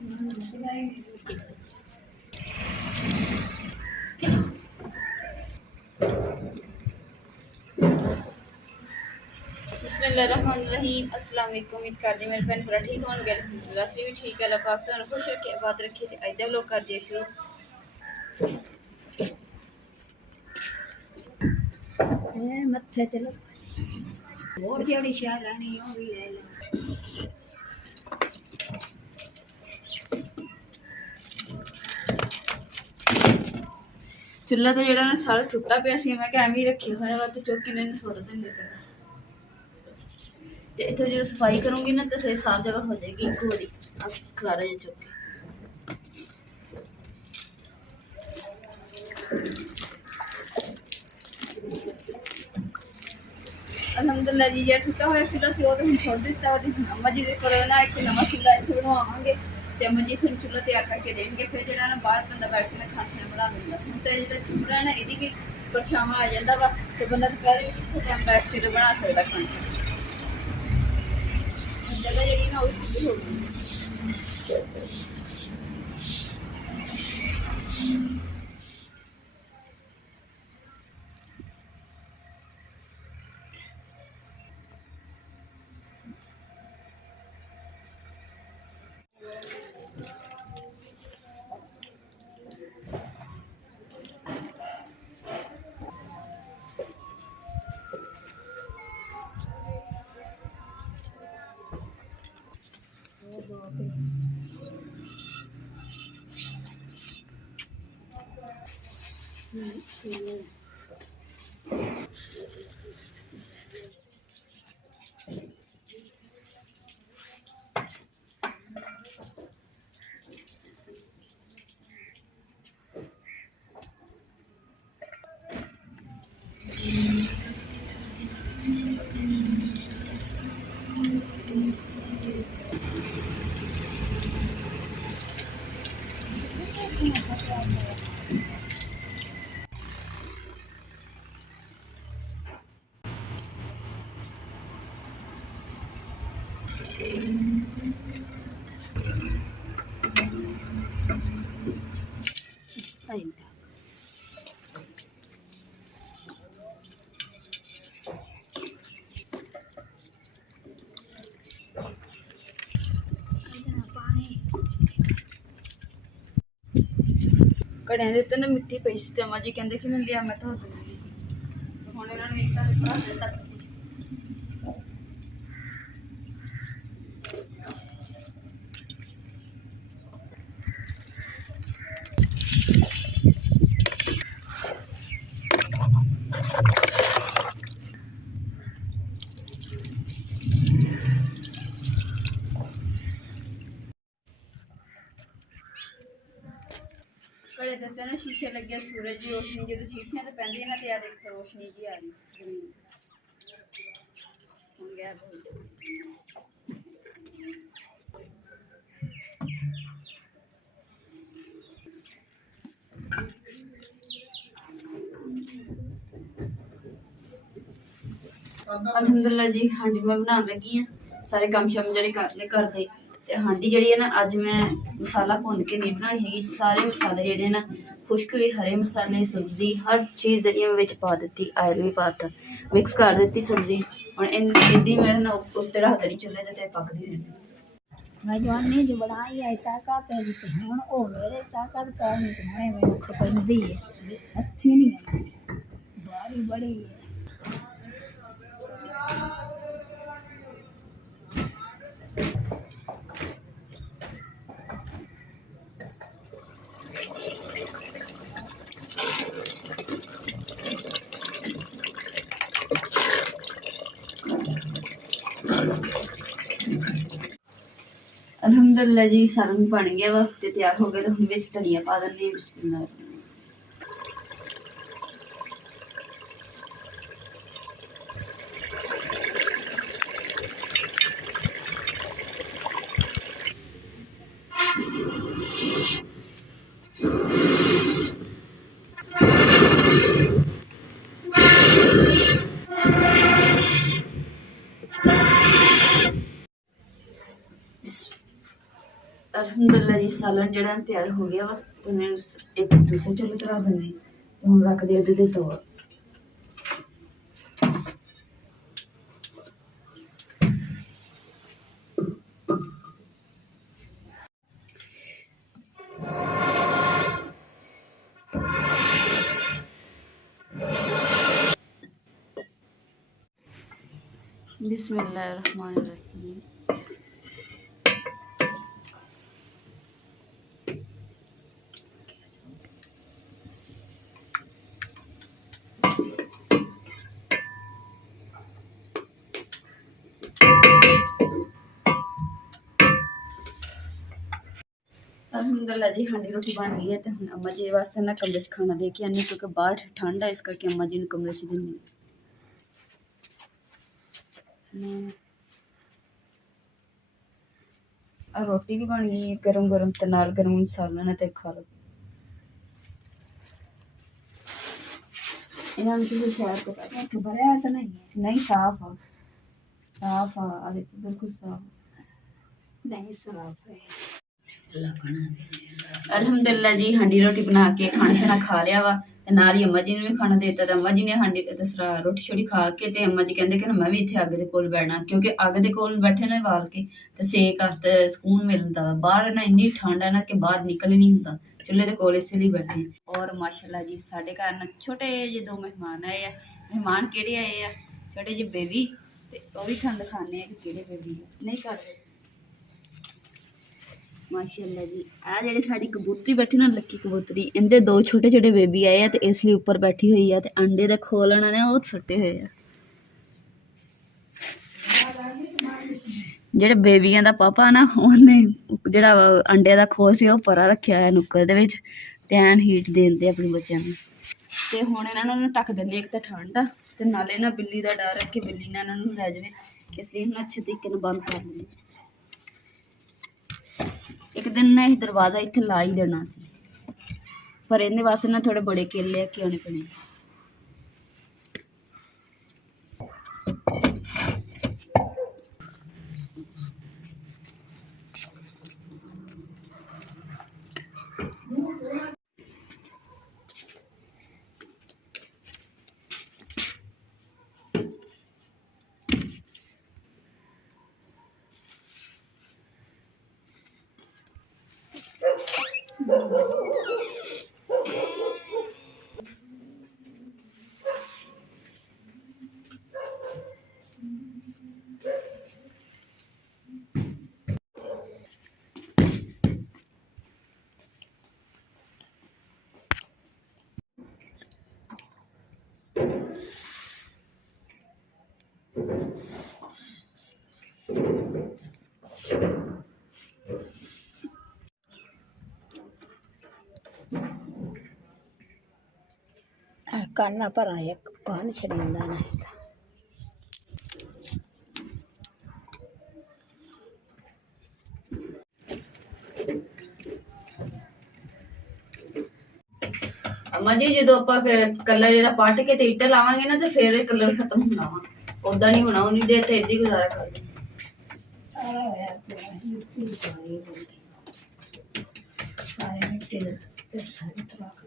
बिस्मिल्लाहिर्रहमानिर्रहीम। अस्सलाम वालेकुम। उम्मीद करदी मेरे भैन भरा ठीक होंगे। अल्हम्दुलिल्लाह भी ठीक है। अल्लाह पाक तुहानू खुश रखे, आबाद रखे। ते अज दा व्लॉग कर दिए शुरू। मत्थे चलो और जेड़ी शै लैनी ओ भी ले लो। चुल्ला तो जेड़ा ना सारा टुटा पिया सी, मैं क्या एवं रखे होया वा ते चौकी ने सुट देंगे। ते इत्थे जो सफाई करूंगी ना तो फिर साफ जगह हो जाएगी एक बारी। अब खलारा जा चुके अलहमदुलिल्लाह जी। जो टुटा हुआ चुल्हा से वो तो हम छोड़ दिता। अम्मा जी को ना एक नवा चुल्हा इतने बनवावे तो अम्मा जी फिर चुल्हा तैयार करके देंगे। फिर जो ना बाहर बंदा बैठ के खाना शाना बना लेंगे। हम तो जो चुल्हा है ना यदि भी परछावां आ जाता वा तो बंदा दोपहर भी किसी टाइम बैठ के तो बना सकता खाना। जगह जी ना वो खुली हो गई। घड़िया ਦੇ ना मिट्टी पई सी ते अम्मा जी कहंदे कि ना लिया मैं धो दूंगी। तो हुण इन्हां ने इतना भरा दित्ता। घड़े देते ना शीशे लगे सूरज की रोशनी जो शीशियां तो पैंदी ना तो देख रोशनी जी आ रही जमीन हुण गैप हो अलहमदुलिल्लाह जी। हांडी मैं बनाने लगी हाँ। सारे काम शम जेडे कर ले घर दे ते हांडी जेडी है ना अज मैं मसाला भुन के नहीं बनानी हैगी। सारे मसाले जेडे ना खुश्क हुए हरे मसाले सब्जी हर चीज़ जी मैं पा दी। आयल भी पाता मिक्स कर दी सब्जी। हम इन्नी मैं ना उत्ते रख देनी चूल्हे ते पकदी रहनी। मैं जवानी जो बनाई है ताकत है जी हुण ओ मेरे ताकत करनी तो मैं मेनू खपंदी है अच्छी नहीं है बारी बड़ी है। अलहमदुलिल्लाह जी सालन बन गया वा ते तैयार हो गया। तो हम विच धनिया पा देंगे। बिस्मिल्लाह ਅਲਹਮਦੁਲਿਲਾ ਜੀ ਸਾਲਨ ਜਿਹੜਾ ਤਿਆਰ ਹੋ ਗਿਆ ਵਾ ਤੇ ਮੈਂ ਇੱਕ ਦੂਸਰੇ ਚੁੱਲ੍ਹੇ ਤੇ ਰੱਖ ਦਿੰਦੀ ਹੁਣ ਰੱਖਦੇ ਉਹਦੇ ਤੇ ਤਵਾ। बिस्मिल्लाहिर्रहमानिर्रहीम। अलहमदुलिल्लाह जी हांडी रोटी बन गई है तो हम अम्मा जी वास्ते ना कमरे च खाना दे के आनी क्योंकि बाहर ठंड है इस करके अम्मा जी ने कमरे च देनी। रोटी भी बन गई गरम गरम ते नाल गरम सालन ते खा लो। इन्हां नूं तुसीं सैर तो भरिया तो नहीं है, नहीं साफ आ देखो बिल्कुल साफ। नहीं साफ है। अलहमदुलिल्लाह जी हांडी रोटी बना के खाना शाना खा लिया वा ते नाल ही अम्मा जी ने भी खाना देता ते अम्मा जी ने हांडी दसरा रोटी छोटी खा के ते अम्मा जी कहंदे कि मैं भी इत्थे अग दे कोल बैठना क्योंकि अग दे कोल बैठे ना बाल के ते सेक आस्ते सुकून मिलदा वा। बाहर ना इन्नी ठंड है ना कि बाहर निकल ही नहीं हुंदा चुल्हे दे कोल इसलिए बैठे। और माशाल्लाह जी साडे घर ना छोटे जे दो मेहमान आए आ। मेहमान केड़े आए आ छोटे जे बेबी ते ओह भी खंड खाने कि केड़े बेबी नहीं करदे माशाल्लाह जी। आ जेह्ड़ी साडी कबूतरी बैठी ना लक्की कबूतरी इंदे दो छोटे छोटे बेबी आए ते इसलिए ऊपर बैठी हुई है ते अंडे दे खोलन ने ओह सुट्टे हुए आ। जेह्ड़े बेबियां दा पापा ना उन्ने जेह्ड़ा अंडे दा खोल सी ओह परा रक्खेआ है नुक्कर दे विच ते ऐन हीट देंदे अपने बच्चों नूं। ते हुण इन्हां नूं ढक दिंदे एक ते ठंड आ ते नाले ना बिल्ली दा डर है कि बिल्ली ना इन्हां नूं लै जावे इसलिए हुण अच्छे तरीके नाल बंद कर दिंदे। एक दिन ना इस दरवाजा इत्थे ला ही देना सी पर इहदे वास्ते ना थोड़े बड़े केले लेके आने पैने। काना भरा एक कान छड़ींदा ना अम्मा जी जो आप कलर जरा पट के इट्टा लावांगे ना तो फिर कलर खत्म होना वा उदा नहीं होना उन्नी देर तो इदा ही गुजारा कर दे। सारे मिट्टी दे सारे तबाह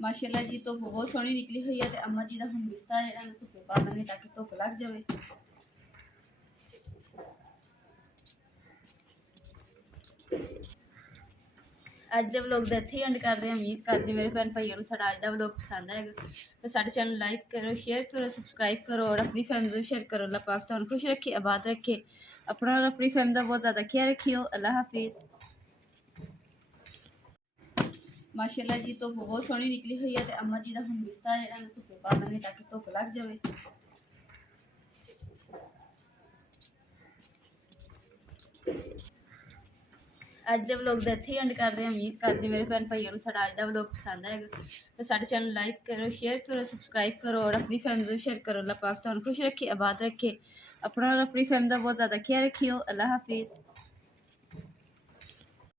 ਮਾਸ਼ਾਅੱਲਾ ਜੀ ਧੁੱਪ ਬਹੁਤ ਸੋਹਣੀ ਨਿਕਲੀ ਹੋਈ ਹੈ ਤੇ ਅੰਮਾ ਜੀ ਦਾ ਹੁਣ ਬਿਸਤਰਾ ਜਿਹੜਾ ਨਾ ਧੁੱਪੇ ਪਾ ਦਿੰਦੇ ਤਾਂ ਕਿ ਧੁੱਪ ਲੱਗ ਜਾਵੇ। ਅੱਜ ਦੇ ਵਲੋਗ ਦਾ ਇੱਥੇ ਹੀ ਐਂਡ ਕਰਦੇ ਹਾਂ। ਉਮੀਦ ਕਰਦੀ ਮੇਰੇ ਭੈਣ ਭਾਈਆਂ ਨੂੰ ਸਾਡਾ ਅੱਜ ਦਾ ਵਲੋਗ ਪਸੰਦ ਆਏਗਾ ਤੇ ਸਾਡੇ ਚੈਨਲ ਲਾਈਕ ਕਰੋ, ਸ਼ੇਅਰ ਕਰੋ, ਸਬਸਕ੍ਰਾइब करो और अपनी फैमिली को शेयर करो। अल्लाह पाक तुहानू खुश रखे, आबाद रखे, अपना और अपनी फैमिली का बहुत ज़्यादा ख्याल रखियो। अल्लाह हाफिज़। माशाअल्लाह जी धुप्प बहुत सोहनी निकली हुई है ते अम्मा जी का हुण बिस्तरा जिहड़ा ना धुप्पे पा दिंदे ताकि धुप्प लग जावे। ਅੱਜ ਦੇ ਵਲੋਗ ਦਾ ਇੱਥੇ ਹੀ ਐਂਡ ਕਰਦੇ ਹਾਂ। ਉਮੀਦ ਕਰਦੀ ਮੇਰੇ ਭੈਣ ਭਾਈਆਂ ਨੂੰ ਸਾਡਾ ਅੱਜ ਦਾ ਵਲੋਗ ਪਸੰਦ ਆਏਗਾ ਤੇ ਸਾਡੇ ਚੈਨਲ ਲਾਈਕ ਕਰੋ, ਸ਼ੇਅਰ ਕਰੋ, सब्सक्राइब करो और अपनी फैमिली को शेयर करो। अल्लाह पाक तुहानू खुश रखे, आबाद रखे, अपना और अपनी फैमिली का बहुत ज़्यादा ख्याल रखियो। अल्लाह हाफिज़।